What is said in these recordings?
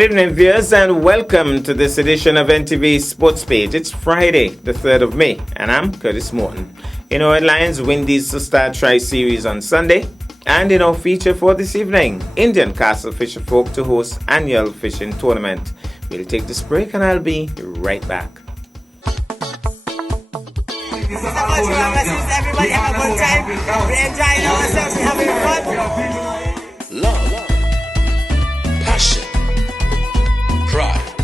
Good evening, viewers, and welcome to this edition of NTV Sports Page. It's Friday, the 3rd of May, and I'm Curtis Morton. In our headlines, Windies to start Tri-Series on Sunday, and in our feature for this evening, Indian Castle Fisher Folk to host annual fishing tournament. We'll take this break, and I'll be right back. Thank you so much for our message. Everybody have a good time. We're enjoying ourselves. We're having fun. Love, passion, pride.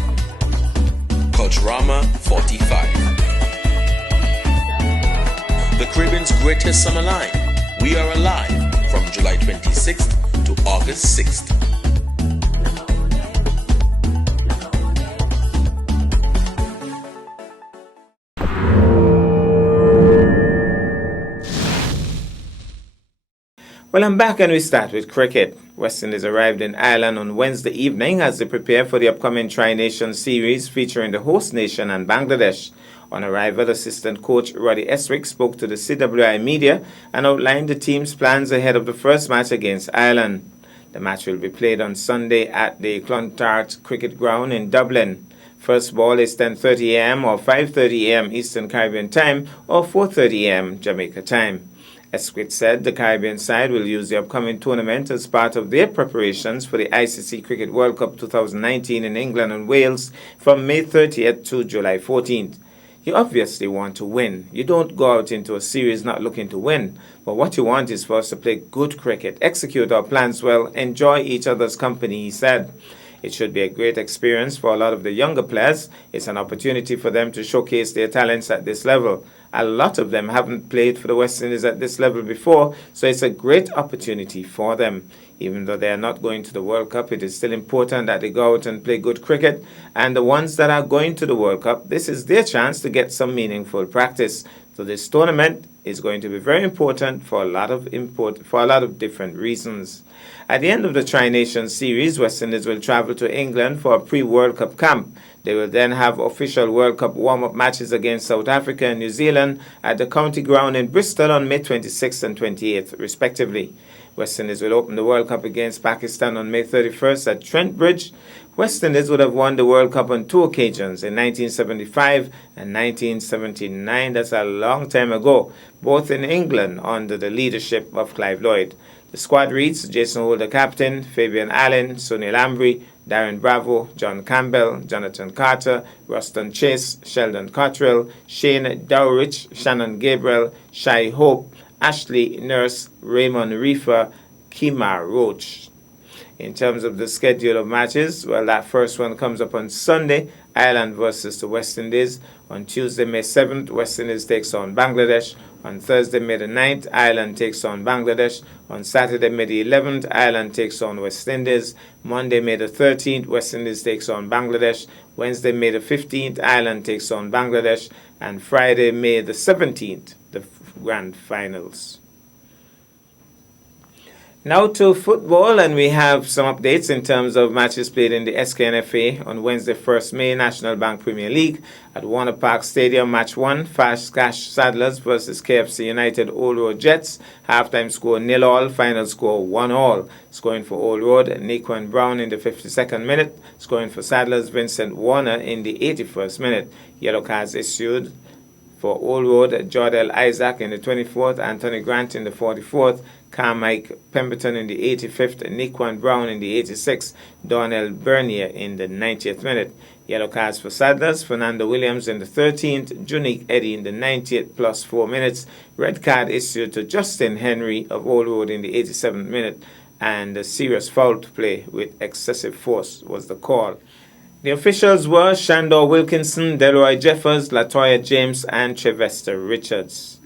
Culturama 45. The Caribbean's greatest summer line. We are alive from July 26th to August 6th. Well, I'm back and we start with cricket. West Indies arrived in Ireland on Wednesday evening as they prepare for the upcoming Tri-Nation Series featuring the host nation and Bangladesh. On arrival, assistant coach Roddy Eswick spoke to the CWI media and outlined the team's plans ahead of the first match against Ireland. The match will be played on Sunday at the Clontarf Cricket Ground in Dublin. First ball is 10:30 a.m. or 5:30 a.m. Eastern Caribbean Time or 4:30 a.m. Jamaica Time. Esquith said the Caribbean side will use the upcoming tournament as part of their preparations for the ICC Cricket World Cup 2019 in England and Wales from May 30th to July 14th. You obviously want to win. You don't go out into a series not looking to win. But what you want is for us to play good cricket, execute our plans well, enjoy each other's company, he said. It should be a great experience for a lot of the younger players. It's an opportunity for them to showcase their talents at this level. A lot of them haven't played for the West Indies at this level before, so it's a great opportunity for them. Even though they are not going to the World Cup, it is still important that they go out and play good cricket. And the ones that are going to the World Cup, this is their chance to get some meaningful practice. So this tournament is going to be very important for a lot of different reasons. At the end of the Tri-Nation Series, West Indies will travel to England for a pre-World Cup camp. They will then have official World Cup warm-up matches against South Africa and New Zealand at the County Ground in Bristol on May 26th and 28th, respectively. West Indies will open the World Cup against Pakistan on May 31st at Trent Bridge. West Indies would have won the World Cup on two occasions, in 1975 and 1979. That's a long time ago, both in England under the leadership of Clive Lloyd. The squad reads Jason Holder captain, Fabian Allen, Sunil Ambry, Darren Bravo, John Campbell, Jonathan Carter, Ruston Chase, Sheldon Cottrell, Shane Dowrich, Shannon Gabriel, Shai Hope, Ashley Nurse, Raymond Reefer, Kemar Roach. In terms of the schedule of matches, well, that first one comes up on Sunday, Ireland versus the West Indies. On Tuesday, May 7th, West Indies takes on Bangladesh. On Thursday, May the 9th, Ireland takes on Bangladesh. On Saturday, May the 11th, Ireland takes on West Indies. Monday, May the 13th, West Indies takes on Bangladesh. Wednesday, May the 15th, Ireland takes on Bangladesh. And Friday, May the 17th, the grand finals. Now to football, and we have some updates in terms of matches played in the SKNFA on Wednesday, 1st May, National Bank Premier League at Warner Park Stadium. Match 1, Fast Cash Saddlers versus KFC United Old Road Jets. Halftime score 0-0, final score 1-1. Scoring for Old Road, Naquan Brown in the 52nd minute. Scoring for Saddlers, Vincent Warner in the 81st minute. Yellow cards issued for Old Road, Jordell Isaac in the 24th, Anthony Grant in the 44th, Carmike Pemberton in the 85th, Naquan Brown in the 86th, Donnell Bernier in the 90th minute. Yellow cards for Saddlers, Fernando Williams in the 13th, Junique Eddy in the 90th plus 4 minutes. Red card issued to Justin Henry of Old Road in the 87th minute, and a serious foul play with excessive force was the call. The officials were Shandor Wilkinson, Delroy Jeffers, Latoya James, and Trevester Richards.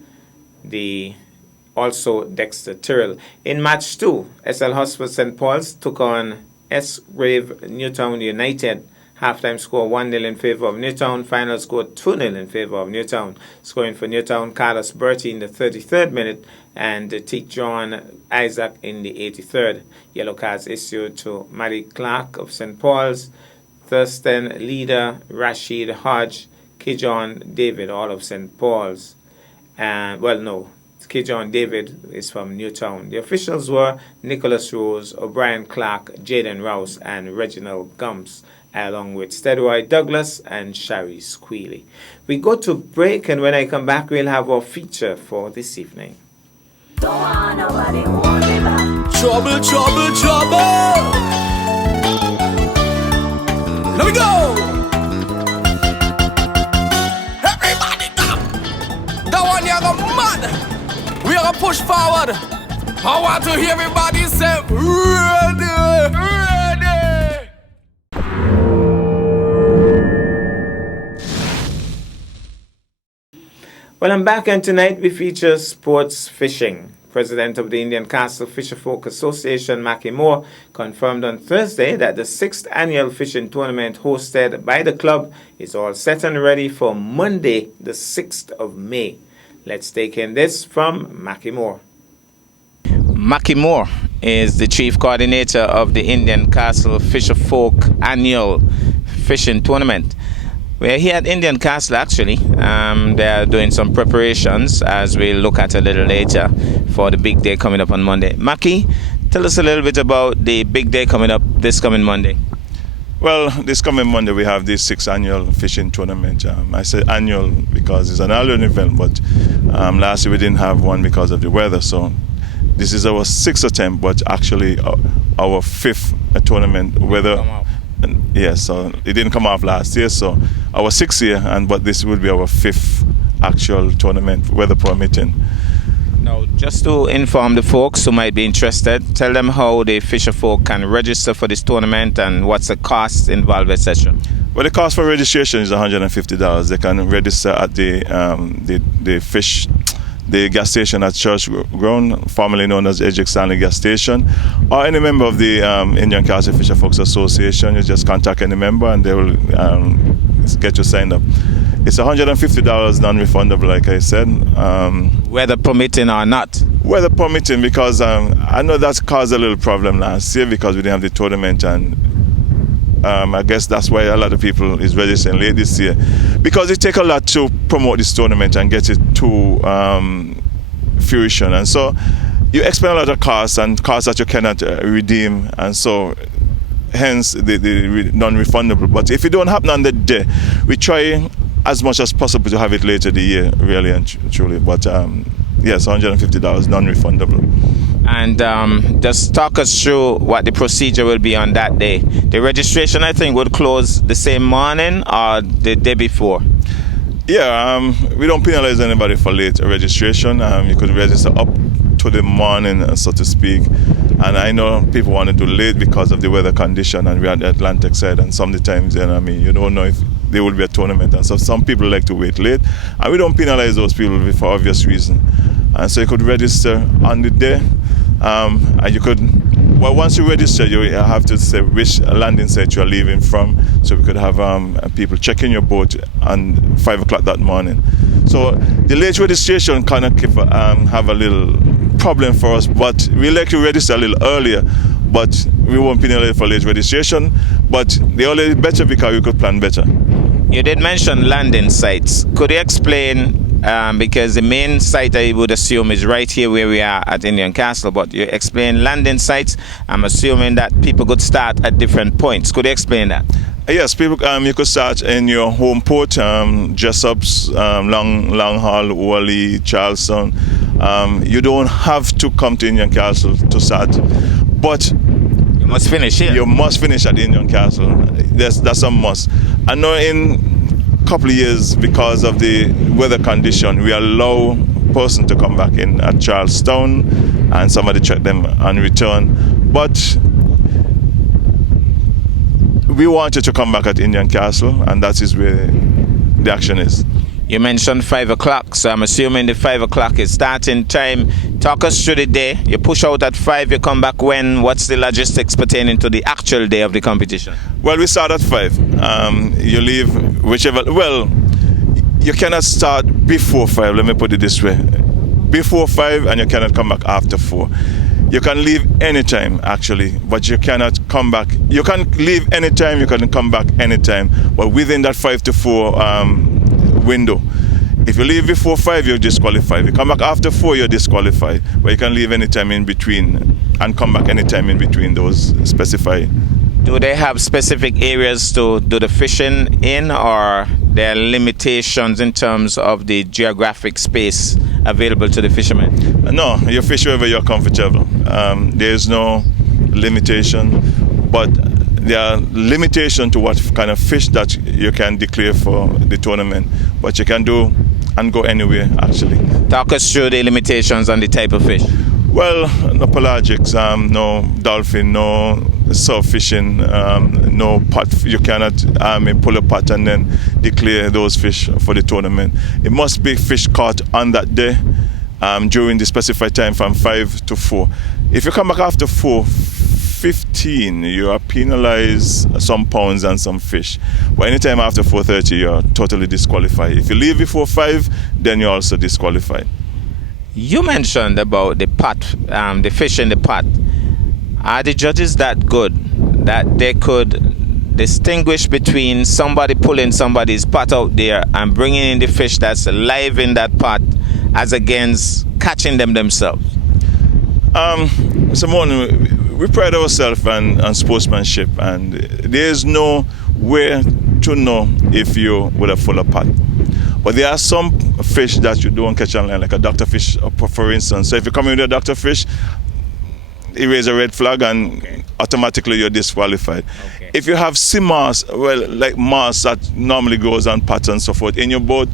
Also Dexter Tyrrell. In match 2, SL Hotspur St. Paul's took on S. Grave Newtown United. Halftime score 1-0 in favor of Newtown. Final score 2-0 in favor of Newtown. Scoring for Newtown, Carlos Bertie in the 33rd minute and T. John Isaac in the 83rd. Yellow cards issued to Maddie Clark of St. Paul's, Thurston Leader, Rashid Hodge, Kijon David, all of St. Paul's. Kijon David is from Newtown. The officials were Nicholas Rose, O'Brien Clark, Jaden Rouse, and Reginald Gums, along with Steadroy Douglas and Shari Squealy. We go to break, and when I come back, we'll have our feature for this evening. Don't want nobody hold me back. Trouble, trouble, trouble. Let me go. Everybody now. That one you go mad. We are gonna push forward. I want to hear everybody say ready, ready. Well, I'm back, and tonight we feature sports fishing. President of the Indian Castle Fisherfolk Association, Mackie Moore, confirmed on Thursday that the 6th annual fishing tournament hosted by the club is all set and ready for Monday, the 6th of May. Let's take in this from Mackie Moore. Mackie Moore is the chief coordinator of the Indian Castle Fisherfolk annual fishing tournament. We're here at Indian Castle, actually. They are doing some preparations, as we'll look at a little later, for the big day coming up on Monday. Mackie, tell us a little bit about the big day coming up this coming Monday. Well, this coming Monday we have the 6th annual fishing tournament. I say annual because it's an annual event, but last year we didn't have one because of the weather. So this is our 6th attempt, but actually our 5th tournament. Yes, so it didn't come off last year, so our 6th year, but this will be our 5th actual tournament, weather permitting. Now, just to inform the folks who might be interested, tell them how the fisher folk can register for this tournament and what's the cost involved, etc. Well, the cost for registration is $150. They can register at the gas station at Church Ground, formerly known as Edric Stanley Gas Station, or any member of the Indian Castle Fisher Folks Association. You just contact any member and they will get you signed up. It's $150 non-refundable, like I said. Weather permitting or not? Weather permitting, because I know that caused a little problem last year because we didn't have the tournament, and I guess that's why a lot of people is registering late this year, because it takes a lot to promote this tournament and get it to fruition, and so you expend a lot of costs and costs that you cannot redeem, and so hence the non-refundable. But if it don't happen on the day, we try as much as possible to have it later the year, really and truly. But yes, $150 non-refundable. And just talk us through what the procedure will be on that day. The registration, I think, would close the same morning or the day before. Yeah, we don't penalize anybody for late registration. You could register up to the morning, so to speak. And I know people want to do late because of the weather condition, and we're at the Atlantic side, and sometimes, you don't know if there will be a tournament, and so some people like to wait late, and we don't penalize those people for obvious reason. And so you could register on the day, and you could, well, once you register, you have to say which landing site you're leaving from, so we could have people checking your boat at 5 o'clock that morning. So the late registration kind of have a little problem for us, but we like to register a little earlier, but we won't penalize for late registration, but the only better because we could plan better. You did mention landing sites. Could you explain, because the main site I would assume is right here where we are at Indian Castle, but you explain landing sites. I'm assuming that people could start at different points. Could you explain that? Yes, people. You could start in your home port, Jessops, Long Hall, Wally, Charleston. You don't have to come to Indian Castle to start, but you must finish here. You must finish at Indian Castle. That's a must. I know in a couple of years, because of the weather condition, we allow person to come back in at Charlestown and somebody check them and return. But we want you to come back at Indian Castle, and that is where the action is. You mentioned 5 o'clock, so I'm assuming the 5 o'clock is starting time. Talk us through the day. You push out at 5, you come back when? What's the logistics pertaining to the actual day of the competition? Well, we start at 5. You leave whichever, well, you cannot start before 5, let me put it this way. Before 5, and you cannot come back after 4. You can leave anytime, actually, but you cannot come back. You can leave anytime, you can come back anytime, but within that 5 to 4 window, If you leave before 5, you're disqualified. If you come back after 4, you're disqualified. But you can leave anytime in between and come back anytime in between those specified. Do they have specific areas to do the fishing in, or there are limitations in terms of the geographic space available to the fishermen? No, you fish wherever you're comfortable. There's no limitation, but there are limitations to what kind of fish that you can declare for the tournament. But you can do and go anywhere, actually. Talk us through the limitations on the type of fish. Well, no pelagics, no dolphin, no surf fishing, no pot. You cannot pull a pot and then declare those fish for the tournament. It must be fish caught on that day during the specified time from 5 to 4. If you come back after 4:15, you are penalized some pounds and some fish. But anytime after 4:30, you're totally disqualified. If you leave before 5, then you're also disqualified. You mentioned about the pot, the fish in the pot. Are the judges that good that they could distinguish between somebody pulling somebody's pot out there and bringing in the fish that's alive in that pot as against catching them themselves? Simone, we pride ourselves on sportsmanship, and there's no way to know if you would have full a pot. But there are some fish that you don't catch on line, like a doctor fish, for instance. So if you come in with a doctor fish, he raise a red flag and automatically you're disqualified. Okay. If you have sea moss, well, like moss that normally goes on pots and so forth in your boat,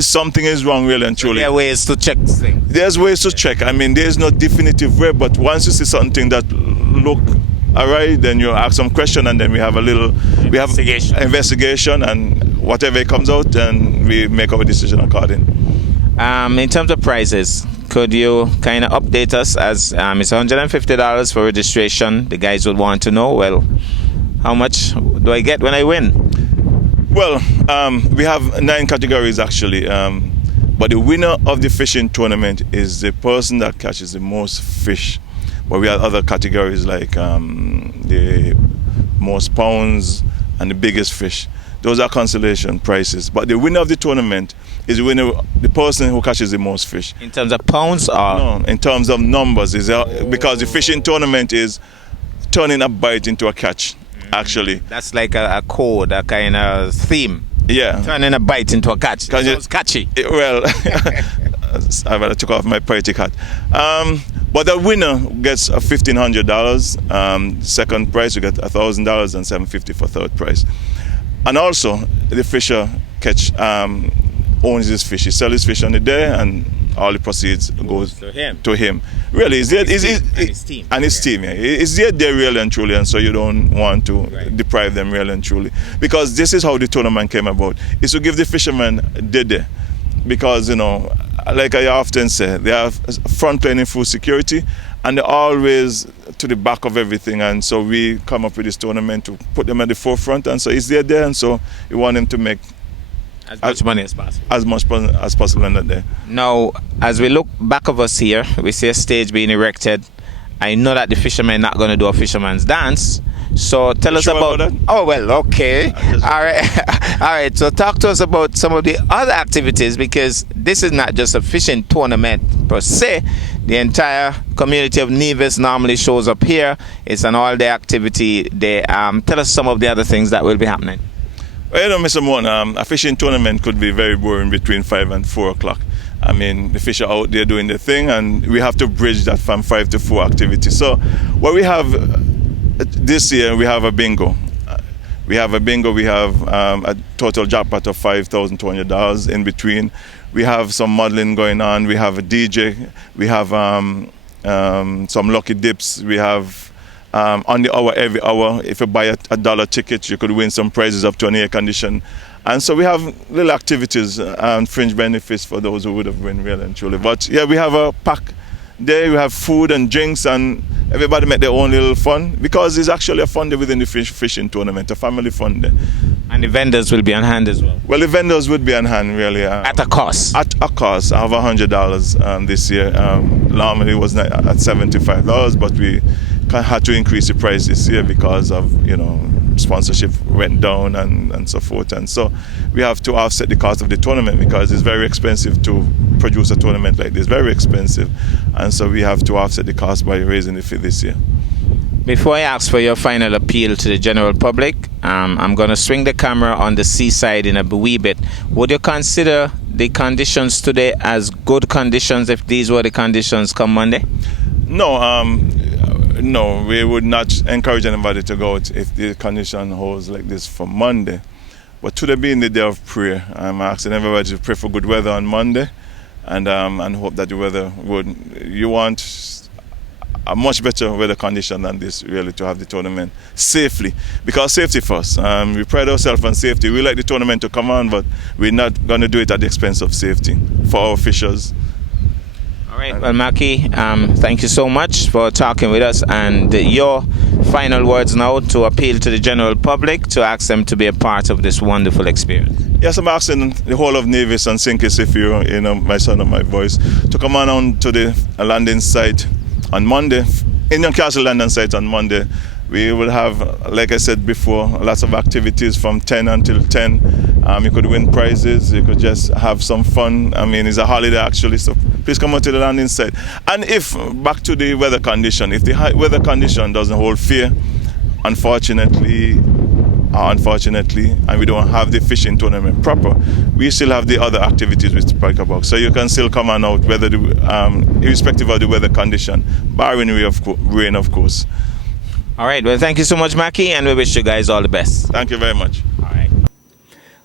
something is wrong, really and truly. There are ways to check this thing. There's ways to check. I mean, there's no definitive way, but once you see something that look alright, then you ask some question, and then we have investigation, and whatever comes out, then we make our decision according. In terms of prices, could you kind of update us, as it's $150 for registration? The guys would want to know, well, how much do I get when I win? Well, we have 9 categories actually, but the winner of the fishing tournament is the person that catches the most fish. But we have other categories like the most pounds and the biggest fish. Those are consolation prizes. But the winner of the tournament is the person who catches the most fish. In terms of pounds, or no? In terms of numbers, because the fishing tournament is turning a bite into a catch. Actually, that's like a code, a kind of theme. Yeah, turning a bite into a catch. That sounds catchy. Well, I better took off my poetic hat. But the winner gets $1,500. Second prize, you get $1,000 and $750 for third prize. And also, the fisher owns his fish. He sells his fish on the day, and all the proceeds goes to him. Really, and his team. And his team, yeah. It's there really and truly, and so you don't want to deprive them really and truly. Because this is how the tournament came about. It's to give the fishermen the day. Because, like I often say, they are front line in food security, and they're always to the back of everything. And so we come up with this tournament to put them at the forefront, and so it's there, and so we want them to make as much money as possible. As much as possible in that day. Now, as we look back of us here, we see a stage being erected. I know that the fishermen are not going to do a fisherman's dance. So tell us about that. Oh, well, okay. All right. All right. So talk to us about some of the other activities, because this is not just a fishing tournament per se. The entire community of Nevis normally shows up here. It's an all-day activity. Tell us some of the other things that will be happening. Well, Mr. Moon, a fishing tournament could be very boring between 5 and 4 o'clock. I mean, the fish are out there doing their thing, and we have to bridge that from 5 to 4 activity. So what we have this year, we have a bingo. We have a total jackpot of $5,200 in between. We have some modeling going on. We have a DJ. We have some lucky dips. We have on the hour, every hour. If you buy a $1 ticket, you could win some prizes up to an air condition. And so we have little activities and fringe benefits for those who would have won really and truly. But yeah, we have a pack day. We have food and drinks, and everybody make their own little fun, because it's actually a fun day within the fishing tournament, a family fun day. And the vendors will be on hand as well? Well, the vendors would be on hand, really. At a cost? At a cost. I have $100 this year. Normally it was at $75, but we had to increase the price this year because of, sponsorship went down and so forth. And so we have to offset the cost of the tournament because it's very expensive to produce a tournament like this, very expensive. And so we have to offset the cost by raising the fee this year. Before I ask for your final appeal to the general public, I'm going to swing the camera on the seaside in a wee bit. Would you consider the conditions today as good conditions if these were the conditions come Monday? No, we would not encourage anybody to go out if the condition holds like this for Monday. But today being the day of prayer, I'm asking everybody to pray for good weather on Monday and hope that the weather would. You want a much better weather condition than this really to have the tournament safely, because safety first. We pride ourselves on safety. We like the tournament to come on, but we're not going to do it at the expense of safety for our officials. All right, well, Mackie, thank you so much for talking with us, and your final words now to appeal to the general public to ask them to be a part of this wonderful experience. Yes, I'm asking the whole of Nevis and Sinkis, if you know my son and my voice, to come on to the landing site on Monday, Indian Castle landing site on Monday. We will have, like I said before, lots of activities from 10 until 10. You could win prizes, you could just have some fun. I mean, it's a holiday actually, so please come out to the landing site. And if, back to the weather condition, if the weather condition doesn't hold fair, unfortunately, and we don't have the fishing tournament proper, we still have the other activities with Spiker Box. So you can still come on out, whether irrespective of the weather condition, barring rain, of course. All right, well, thank you so much, Mackie, and we wish you guys all the best. Thank you very much. All right.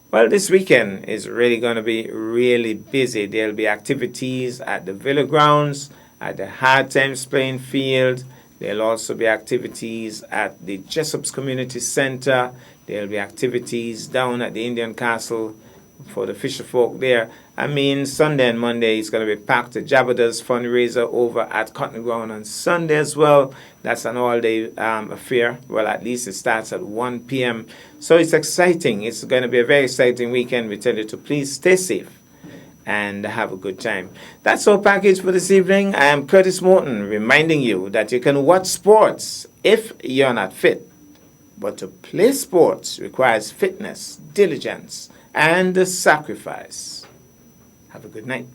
Well, this weekend is really going to be really busy. There'll be activities at the Villa Grounds, at the Hard Times playing field. There'll also be activities at the Jessops Community Center. There'll be activities down at the Indian Castle for the fisher folk there. I mean, Sunday and Monday is going to be packed. The Jabberdas fundraiser over at Cotton Ground on Sunday as well. That's an all-day affair. Well, at least it starts at 1 p.m. So it's exciting. It's going to be a very exciting weekend. We tell you to please stay safe and have a good time. That's our package for this evening. I am Curtis Morton, reminding you that you can watch sports if you're not fit. But to play sports requires fitness, diligence, and sacrifice. Have a good night.